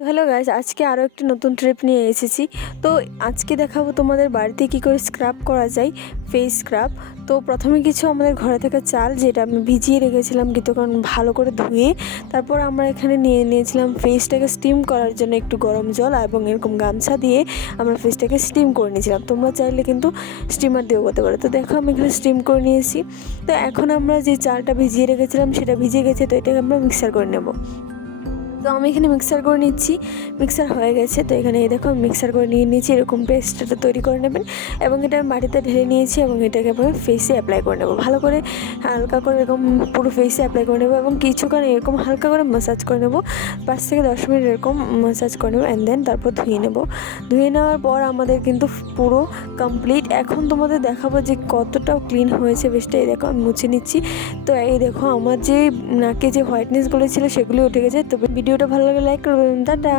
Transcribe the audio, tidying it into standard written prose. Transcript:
তো hello guys, আজকে আরও একটি নতুন ট্রিপ নিয়ে এসেছি। তো আজকে দেখাবো তোমাদের বাড়িতে কী করে স্ক্রাব করা যায়, ফেস স্ক্রাব। তো প্রথমে কিছু আমাদের ঘরে থাকা চাল, যেটা আমি ভিজিয়ে রেখেছিলাম কিছুক্ষণ ভালো করে ধুয়ে, তারপর আমরা এখানে নিয়েছিলাম ফেসটাকে স্টিম করার জন্য একটু গরম জল এবং এরকম গামছা দিয়ে আমরা ফেসটাকে স্টিম করে নিয়েছিলাম। তোমরা চাইলে কিন্তু স্টিমার দিয়েও করতে পারো। তো দেখো আমি এখানে স্টিম করে নিয়েছি। তো এখন আমরা যে চালটা ভিজিয়ে রেখেছিলাম সেটা ভিজে গেছে, তো এটাকে আমরা মিক্সার করে নেব। তো আমি এখানে মিক্সার করে নিচ্ছি, মিক্সার হয়ে গেছে। তো এখানে এই দেখো মিক্সার করে নিয়ে নিয়েছি, এরকম পেস্টটা তৈরি করে নেবেন এবং এটা মাটিতে ঢেলে নিয়েছি এবং এটাকে এভাবে ফেসে অ্যাপ্লাই করে নেবো, ভালো করে হালকা করে এরকম পুরো ফেসে অ্যাপ্লাই করে নেবো এবং কিছুক্ষণ এরকম হালকা করে ম্যাসাজ করে নেবো, 5 থেকে 10 মিনিট এরকম ম্যাসাজ করে নেবো অ্যান্ড দেন তারপর ধুয়ে নেব। ধুয়ে নেওয়ার পর আমাদের কিন্তু পুরো কমপ্লিট। এখন তোমাদের দেখাবো যে কতটাও ক্লিন হয়েছে ফেসটা। এই দেখো আমি মুছে নিচ্ছি। তো এই দেখো আমার যে নাকে যে হোয়াইটনেসগুলো ছিল সেগুলি উঠে গেছে। তো ভিডিওটা ভালো লাগে লাইক করবেন, টাটা।